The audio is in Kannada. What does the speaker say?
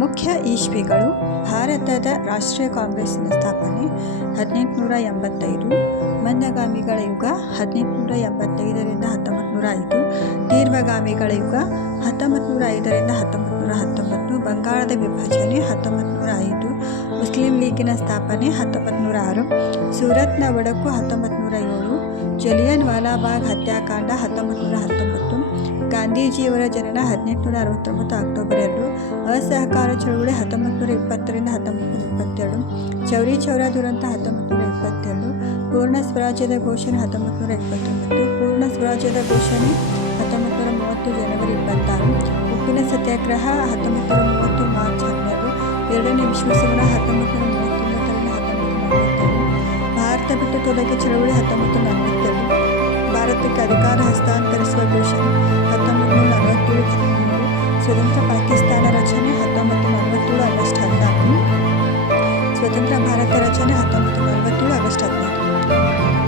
ಮುಖ್ಯ ಈಶ್ವಿಗಳು ಭಾರತದ ರಾಷ್ಟ್ರೀಯ ಕಾಂಗ್ರೆಸ್ಸಿನ ಸ್ಥಾಪನೆ 1885, ಮಂದಗಾಮಿಗಳ ಯುಗ 1885ರಿಂದ 1905, ತೀವ್ರಗಾಮಿಗಳ ಯುಗ 1905ರಿಂದ 1919, ಬಂಗಾಳದ ವಿಭಜನೆ 1905, ಮುಸ್ಲಿಂ ಲೀಗಿನ ಸ್ಥಾಪನೆ 1906, ಸೂರತ್ನ ಒಡಕು 1907, ಜಲಿಯನ್ ವಾಲಾಬಾಗ್ ಹತ್ಯಾಕಾಂಡ 1919, ಗಾಂಧೀಜಿಯವರ ಜನನ 1869 ಅಕ್ಟೋಬರ್ 2, ಅಸಹಕಾರ ಚಳವಳಿ 1920ರಿಂದ 1922, ಚೌರಿ ಚೌರಾ ದುರಂತ 1922, ಪೂರ್ಣ ಸ್ವರಾಜ್ಯದ ಘೋಷಣೆ 1929, ಪೂರ್ಣ ಸ್ವರಾಜ್ಯದ ಘೋಷಣೆ 1930 ಜನವರಿ 26, ಉಪ್ಪಿನ ಸತ್ಯಾಗ್ರಹ 1930 ಮಾರ್ಚ್ 12, ಎರಡನೇ ವಿಶ್ವಸಮರ 1939ರಿಂದ 1947, ಭಾರತ ಬಿಟ್ಟು ತೊಲಗೆ ಚಳವಳಿ 1942, ಭಾರತಕ್ಕೆ ಅಧಿಕಾರ ಹಸ್ತಾಂತರಿಸುವ ಘೋಷಣೆ 1947 ಜೂನ್ 3, ಸ್ವತಂತ್ರ ಪಾಕಿಸ್ತಾನ ರಚನೆ 1947 ಆಗಸ್ಟ್ 14, ಸ್ವತಂತ್ರ ಭಾರತ ರಚನೆ 1947 ಆಗಸ್ಟ್ 15.